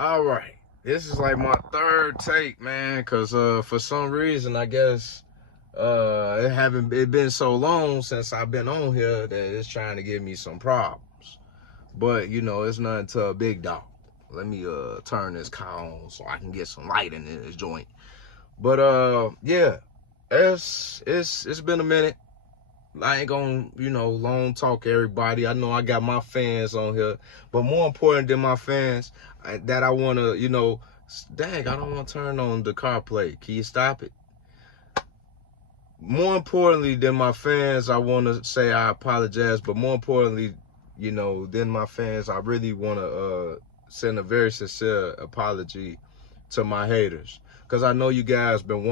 All right. This is like my third take, man, cause for some reason I guess it been so long since I've been on here that it's trying to give me some problems. But you know, it's nothing to a big dog. Let me turn this car on so I can get some light in this joint. But yeah, it's been a minute. I ain't gonna, long talk everybody. I know I got my fans on here, but more important than my fans, that I wanna, dang, I don't wanna turn on the car play. Can you stop it? More importantly than my fans, I wanna say I apologize, but more importantly, than my fans, I really wanna send a very sincere apology to my haters. Cause I know you guys been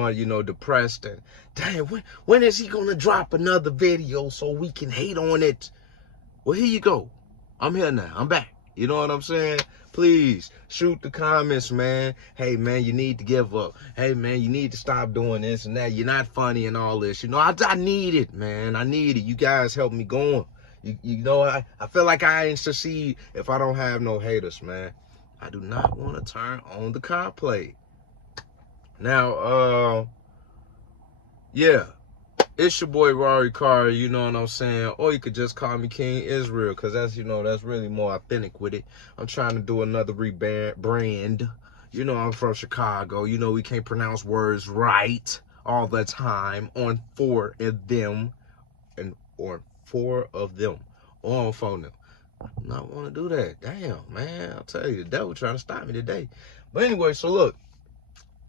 depressed and dang, when is he gonna drop another video so we can hate on it? Well, here you go. I'm here now. I'm back. You know what I'm saying? Please shoot the comments, man. Hey, man, you need to give up. Hey, man, you need to stop doing this and that. You're not funny and all this. I need it, man. I need it. You guys help me going. I feel like I ain't succeed if I don't have no haters, man. I do not want to turn on the car play. Now, yeah, it's your boy Rory Carr, you know what I'm saying? Or you could just call me King Israel, because that's really more authentic with it. I'm trying to do another rebrand. I'm from Chicago. We can't pronounce words right all the time on four of them on phone them. I do not want to do that. Damn, man. I'll tell you, the devil trying to stop me today. But anyway, so look.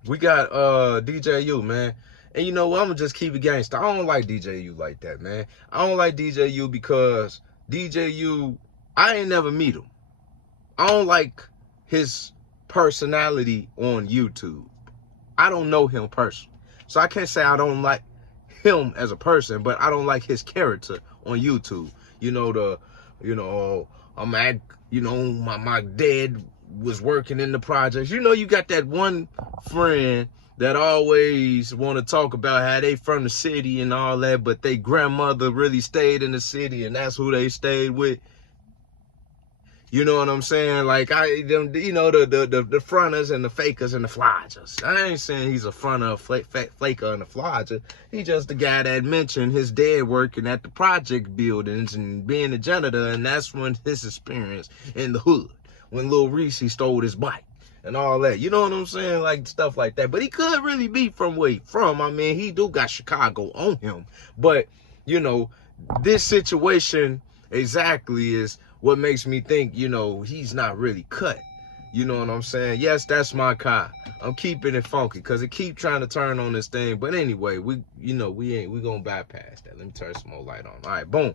We got DJU, man. And you know what? I'm gonna just keep it gangster. I don't like DJU like that, man. I don't like DJU because DJU, I ain't never meet him. I don't like his personality on YouTube. I don't know him personally. So I can't say I don't like him as a person, but I don't like his character on YouTube. I'm at, my dad was working in the projects. You got that one friend that always want to talk about how they from the city and all that, but they grandmother really stayed in the city and that's who they stayed with. You know what I'm saying? Like the fronters and the fakers and the flodgers. I ain't saying he's a fronter, flaker, and a flodger. He just the guy that mentioned his dad working at the project buildings and being a janitor, and that's when his experience in the hood. When Lil Reese stole his bike and all that. You know what I'm saying? Like stuff like that. But he could really be from where he from. I mean, he do got Chicago on him. But, this situation exactly is what makes me think, he's not really cut. You know what I'm saying? Yes, that's my car. I'm keeping it funky because it keep trying to turn on this thing. But anyway, we gonna bypass that. Let me turn some more light on. All right, boom.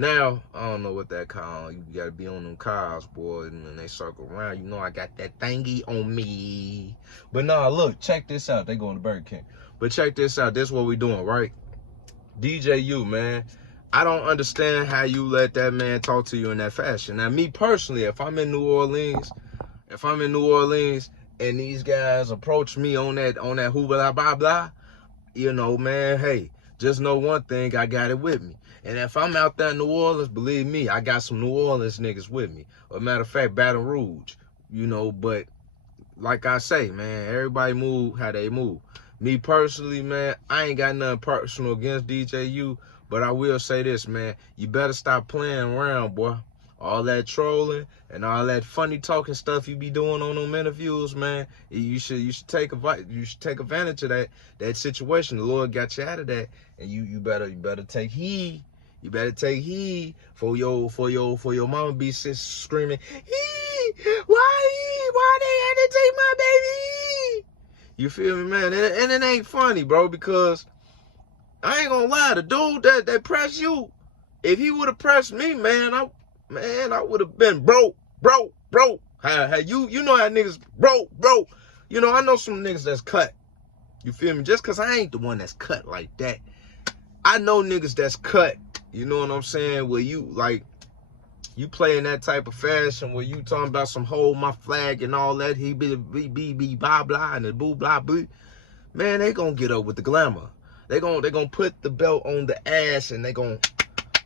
Now, I don't know what that car, you gotta be on them cars, boy, and when they circle around, I got that thingy on me. But nah, look, check this out. They going to Burger King. But check this out. This is what we doing, right? DJU, man. I don't understand how you let that man talk to you in that fashion. Now, me personally, if I'm in New Orleans and these guys approach me on that who blah, blah, blah, man, hey, just know one thing, I got it with me. And if I'm out there in New Orleans, believe me, I got some New Orleans niggas with me. As a matter of fact, Baton Rouge, but like I say, man, everybody move how they move. Me personally, man, I ain't got nothing personal against DJU, but I will say this, man, you better stop playing around, boy. All that trolling and all that funny talking stuff you be doing on them interviews, man. You should take advantage of that situation. The Lord got you out of that, and you better take heed. You better take heed for your mama be screaming, why they had to take my baby? You feel me, man? And it ain't funny, bro, because I ain't gonna lie, the dude that pressed you, if he would have pressed me, man, I would have been broke. How you know how niggas broke. I know some niggas that's cut. You feel me? Just cause I ain't the one that's cut like that. I know niggas that's cut. You know what I'm saying? Where you play in that type of fashion where you talking about some hold my flag and all that. He be blah blah and the boo blah boo. Man, they gonna get up with the glamour. They gonna put the belt on the ass and they gonna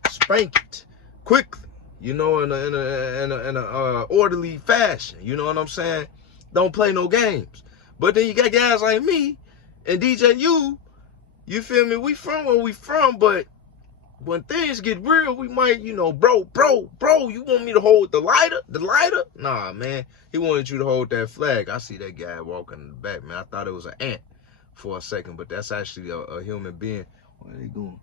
spank it quickly. In a orderly fashion. You know what I'm saying? don't play no games. But then you got guys like me and DJU, you feel me? We from where we from, but when things get real, we might, you know, bro, you want me to hold the lighter? The lighter? Nah, man. He wanted you to hold that flag. I see that guy walking in the back, man. I thought it was an ant for a second, but that's actually a human being. Where they going?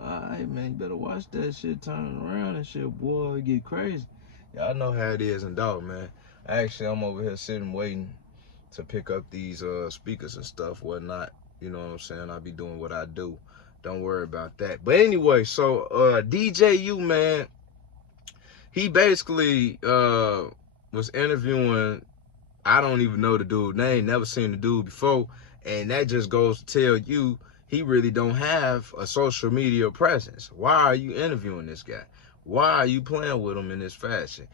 All right, man, you better watch that shit turning around and shit, boy. It get crazy. Y'all know how it is in dog, man. Actually, I'm over here sitting waiting to pick up these speakers and stuff, whatnot. You know what I'm saying? I'll be doing what I do. Don't worry about that. But anyway, so DJU, man, he basically was interviewing, I don't even know the dude's name, never seen the dude before, and that just goes to tell you he really don't have a social media presence. Why are you interviewing this guy? Why are you playing with him in this fashion?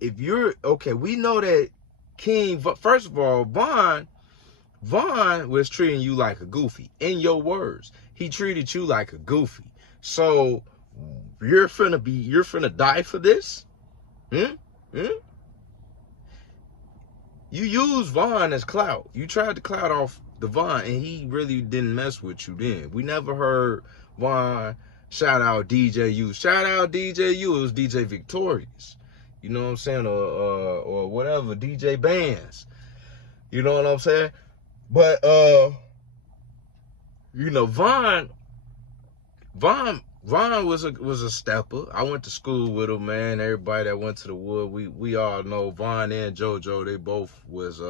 If you're, okay, we know that King, first of all, Von was treating you like a goofy. In your words, he treated you like a goofy. So you're finna die for this? You use Von as clout. You tried to clout off the Von, and he really didn't mess with you then. We never heard Von shout out DJU. Shout out DJU. It was DJ Victorious. You know what I'm saying? Or whatever, DJ Bands. You know what I'm saying? But you know, Von was a stepper. I went to school with him, man. Everybody that went to the Wood, we all know Von and JoJo. They both was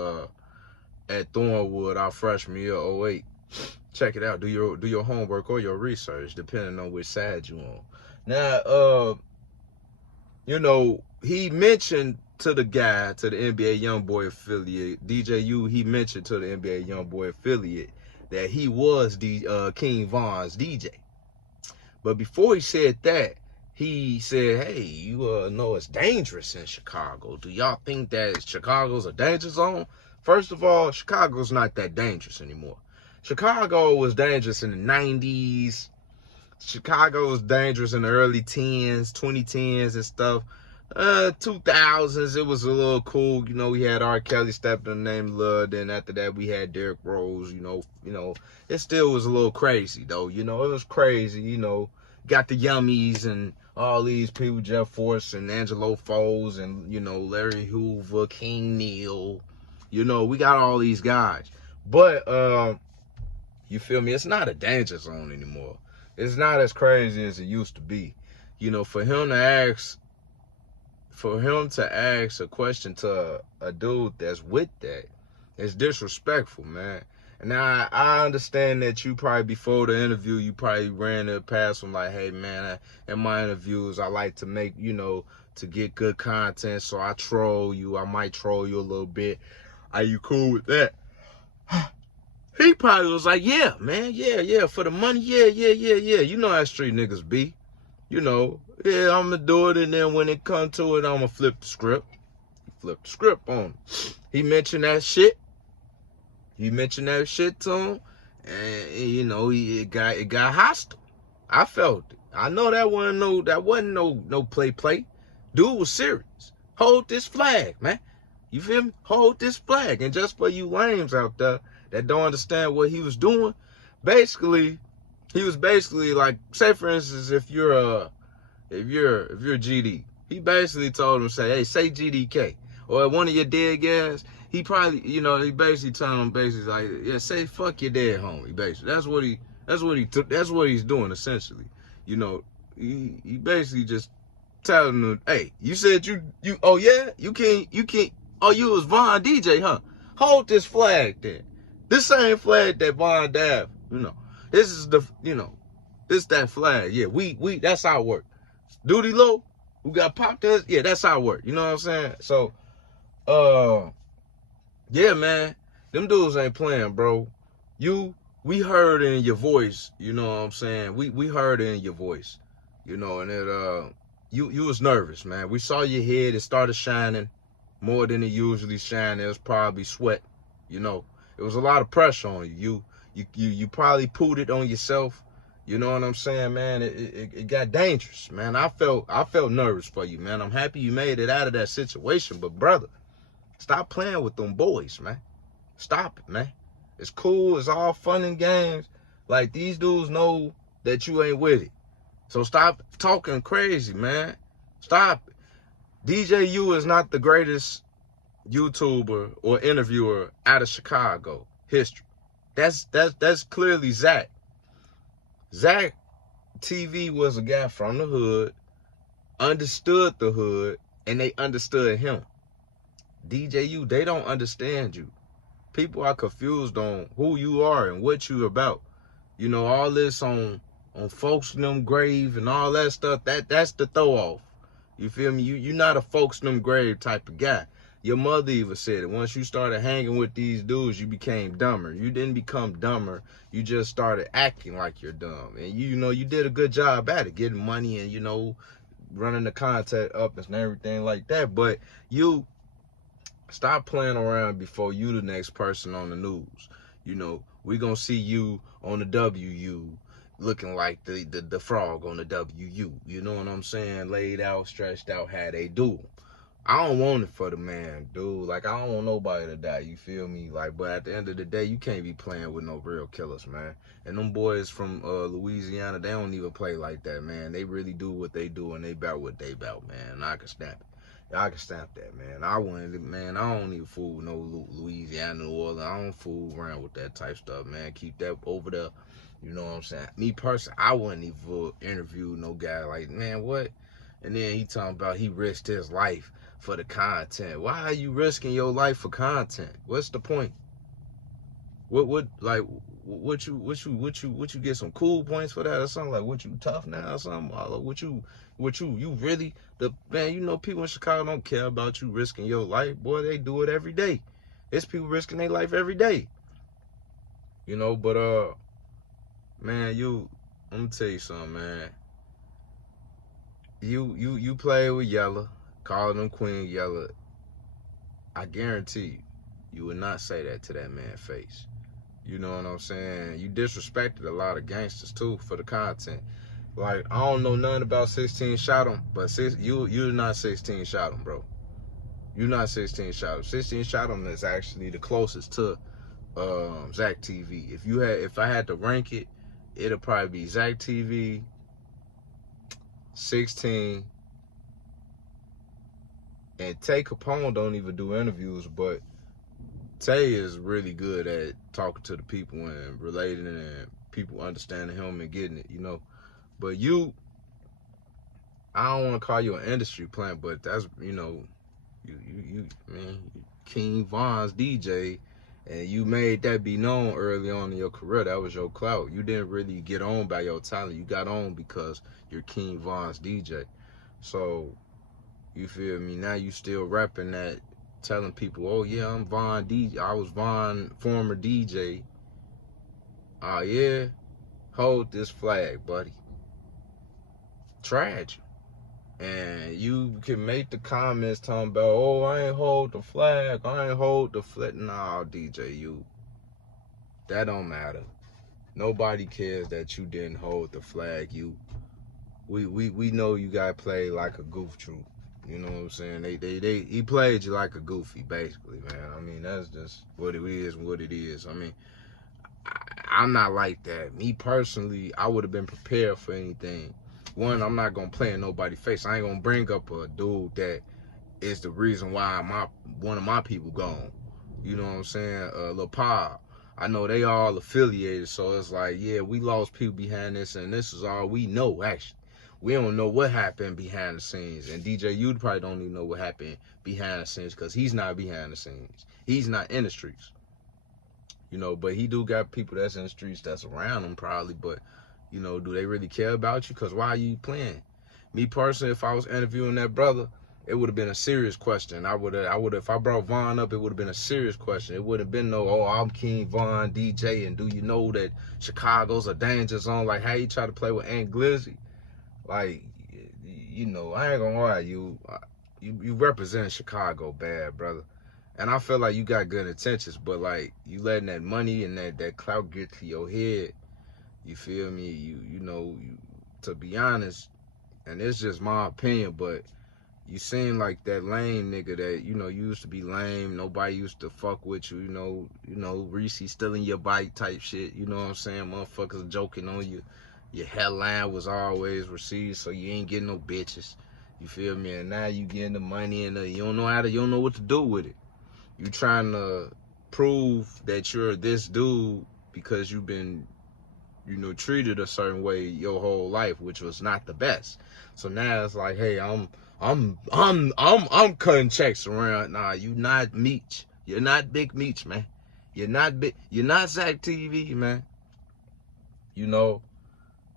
at Thornwood our freshman year, 08. Check it out. Do your homework or your research, depending on which side you on. Now, you know, he mentioned to the guy, to the NBA Youngboy affiliate, DJU, he mentioned to the NBA Youngboy affiliate that he was King Von's DJ. But before he said that, he said, hey, you know it's dangerous in Chicago. Do y'all think that Chicago's a danger zone? First of all, Chicago's not that dangerous anymore. Chicago was dangerous in the 90s. Chicago was dangerous in the early 2010s and stuff. 2000s, it was a little cool. You know, we had R. Kelly stepping in the name of love. Then after that, we had Derrick Rose. You know, it still was a little crazy though. You know, it was crazy. You know, got the Yummies and all these people, Jeff Force and Angelo Foles and, you know, Larry Hoover, King Neal. You know, we got all these guys. But you feel me? It's not a danger zone anymore. It's not as crazy as it used to be. You know, for him to ask a question to a dude that's with that, it's disrespectful, man. And now I understand that you probably, before the interview, you probably ran it past him like, hey, man, in my interviews, I like to make, you know, to get good content, so I troll you. I might troll you a little bit. Are you cool with that? He probably was like, yeah, man, yeah, for the money, yeah. You know how street niggas be. You know, yeah, I'm going to do it, and then when it comes to it, I'm going to flip the script. Flip the script on him. He mentioned that shit. He mentioned that shit to him, and, you know, it got hostile. I felt it. I know that wasn't no play. Dude was serious. Hold this flag, man. You feel me? Hold this flag. And just for you lames out there that don't understand what he was doing, basically, he was basically like, say for instance, if you're GD, he basically told him, say GDK, or one of your dead guys. He probably, you know, he basically told him like, yeah, say fuck your dead homie. Basically, that's what he's doing essentially. You know, he basically just telling him, hey, you said you oh yeah, you can't. Oh, you was Von DJ, huh? Hold this flag then. This same flag that Von Dav, you know. This is the, you know, this that flag. Yeah, we that's our work. Duty Low, who got popped us, yeah, that's our work. You know what I'm saying? So, yeah, man, them dudes ain't playing, bro. We heard it in your voice, you know what I'm saying? We heard it in your voice, you know, and it, you was nervous, man. We saw your head, it started shining more than it usually shine. It was probably sweat, you know. It was a lot of pressure on you. You probably put it on yourself. You know what I'm saying, man? It got dangerous, man. I felt nervous for you, man. I'm happy you made it out of that situation, but brother, Stop playing with them boys, man. Stop it, man. It's cool. It's all fun and games. Like, these dudes know that you ain't with it. So stop talking crazy, man. Stop it. DJU is not the greatest YouTuber or interviewer out of Chicago history. That's clearly Zach. Zach TV was a guy from the hood, understood the hood, and they understood him. DJU, they don't understand you. People are confused on who you are and what you about. You know, all this on folks in them grave and all that stuff, that's the throw off. You feel me? You're not a folks in them grave type of guy. Your mother even said it. Once you started hanging with these dudes, you became dumber. You didn't become dumber. You just started acting like you're dumb. And you know, you did a good job at it, getting money and, you know, running the content up and everything like that. But you stop playing around before you the next person on the news. You know, we gonna see you on the WU looking like the frog on the WU. You know what I'm saying? Laid out, stretched out, how they do. I don't want it for the man, dude. Like, I don't want nobody to die, you feel me? Like, but at the end of the day, you can't be playing with no real killers, man. And them boys from Louisiana, they don't even play like that, man. They really do what they do, and they bout what they bout, man. And I can snap it. I can stamp that, man. I wouldn't, man. I don't even fool with no Louisiana, New Orleans. I don't fool around with that type stuff, man. Keep that over there. You know what I'm saying? Me personally, I wouldn't even interview no guy like, man, what? And then he talking about he risked his life for the content. Why are you risking your life for content? What's the point? What you get some cool points for that or something? Like, what, you tough now or something? What you really, the man, you know, people in Chicago don't care about you risking your life. Boy, they do it every day. It's people risking their life every day. You know, but man, let me tell you something, man. You play with Yella, calling them Queen Yella. I guarantee you would not say that to that man's face. You know what I'm saying? You disrespected a lot of gangsters too for the content. Like, I don't know nothing about 16 Shot 'em, but you're not 16 Shot 'em, bro. You're not 16 Shot 'em. 16 Shot 'em is actually the closest to Zach TV. If I had to rank it, it'll probably be Zach TV, 16, and Tay Capone don't even do interviews, but Tay is really good at talking to the people and relating and people understanding him and getting it, you know. But I don't want to call you an industry plant, but that's, you know, you man, King Von's DJ, and you made that be known early on in your career. That was your clout. You didn't really get on by your talent. You got on because you're King Von's DJ. So, you feel me? Now you still rapping that, telling people, oh yeah, I'm Von DJ. I was Von, former DJ. Oh yeah? Hold this flag, buddy. Tragic. And you can make the comments talking about, oh, I ain't hold the flag. I ain't hold the flag. Nah, DJU. That don't matter. Nobody cares that you didn't hold the flag. We know you got played like a goof troop. You know what I'm saying? He played you like a goofy, basically, man. I mean, that's just what it is and what it is. I mean, I'm not like that. Me personally, I would have been prepared for anything. One, I'm not gonna play in nobody's face. I ain't gonna bring up a dude that is the reason why one of my people gone. You know what I'm saying? Lil Pop. I know they all affiliated, so it's like, yeah, we lost people behind this, and this is all we know, actually. We don't know what happened behind the scenes, and DJU probably don't even know what happened behind the scenes because he's not behind the scenes. He's not in the streets. You know, but he do got people that's in the streets that's around him probably, but, you know, do they really care about you? Because why are you playing? Me personally, if I was interviewing that brother, it would have been a serious question. I would have, if I brought Von up, it would have been a serious question. It would have been no, oh, I'm King Von DJ, and do you know that Chicago's a danger zone? Like, how you try to play with Ant Glizzy? Like, you know, I ain't gonna lie, you represent Chicago bad, brother. And I feel like you got good intentions, but like, you letting that money and that clout get to your head. You feel me? To be honest, and it's just my opinion, but you seem like that lame nigga that, you know, you used to be lame. Nobody used to fuck with you, you know, Reese still in your bite type shit. You know what I'm saying? Motherfuckers joking on you. Your headline was always received, so you ain't getting no bitches. You feel me? And now you getting the money and you don't know what to do with it. You trying to prove that you're this dude because you've been, you know, treated a certain way your whole life, which was not the best. So now it's like, hey, I'm cutting checks around. Nah, you not Meech. You're not Big Meech, man. You're not Zach TV, man. You know,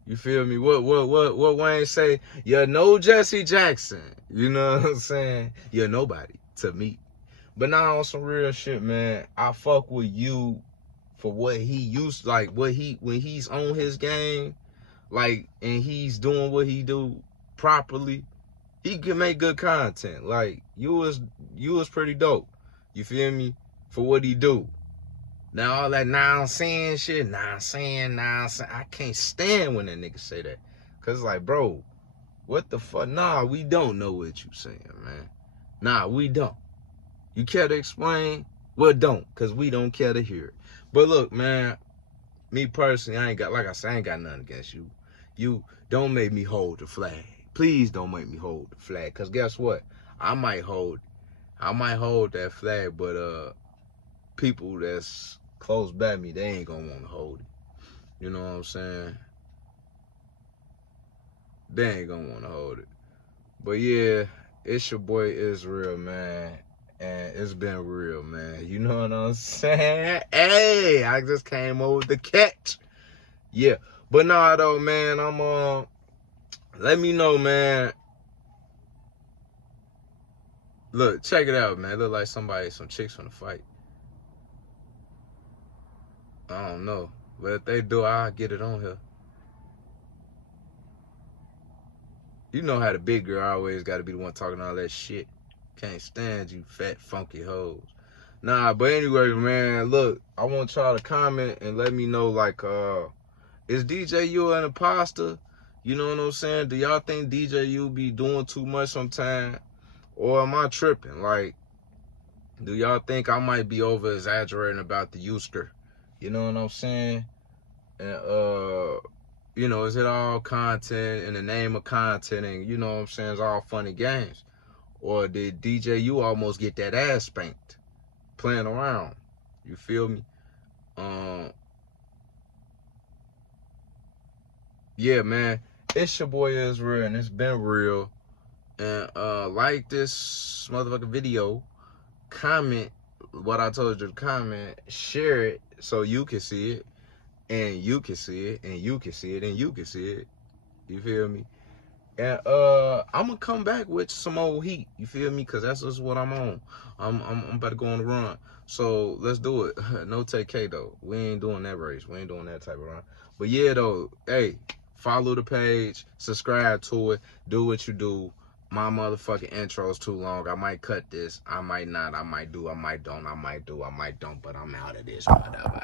you feel me? What Wayne say? You're no Jesse Jackson. You know what I'm saying? You're nobody to me. But now on some real shit, man, I fuck with you for what he used, like when he's on his game, like, and he's doing what he do properly, he can make good content. Like, you was pretty dope. You feel me? For what he do. Now all that nonsense shit, nonsense. I can't stand when that nigga say that. Cause like, bro, what the fuck? Nah, we don't know what you saying, man. Nah, we don't. You care to explain? Well, don't, cause we don't care to hear it. But look, man, me personally, I ain't got nothing against you. You don't make me hold the flag. Please don't make me hold the flag, cause guess what? I might hold that flag, but people that's close by me, they ain't gonna want to hold it. You know what I'm saying? They ain't gonna want to hold it. But yeah, it's your boy Israel, man. And it's been real, man. You know what I'm saying? Hey, I just came over with the catch. Yeah. But nah, though, man, let me know, man. Look, check it out, man. Look like some chicks wanna fight. I don't know. But if they do, I'll get it on here. You know how the big girl always gotta be the one talking all that shit. Can't stand you fat, funky hoes. Nah, but anyway, man, look, I want y'all to comment and let me know, like, is DJU an imposter? You know what I'm saying? Do y'all think DJU be doing too much sometime? Or am I tripping? Like, do y'all think I might be over exaggerating about the Eusker? You know what I'm saying? And you know, is it all content in the name of content and, you know what I'm saying, it's all funny games? Or did DJU almost get that ass spanked playing around? You feel me? Yeah, man, it's your boy Israel, and it's been real. And like this motherfucking video, comment what I told you to comment, share it so you can see it, and you can see it, and you can see it, and you can see it. You feel me? And I'm gonna come back with some old heat. You feel me? Cause that's just what I'm on. I'm about to go on the run. So let's do it. No take K though. We ain't doing that race. We ain't doing that type of run. But yeah though, hey, follow the page, subscribe to it, do what you do. My motherfucking intro's too long. I might cut this. I might not. I might do. I might don't. I might do. I might don't. But I'm out of this. Whatever.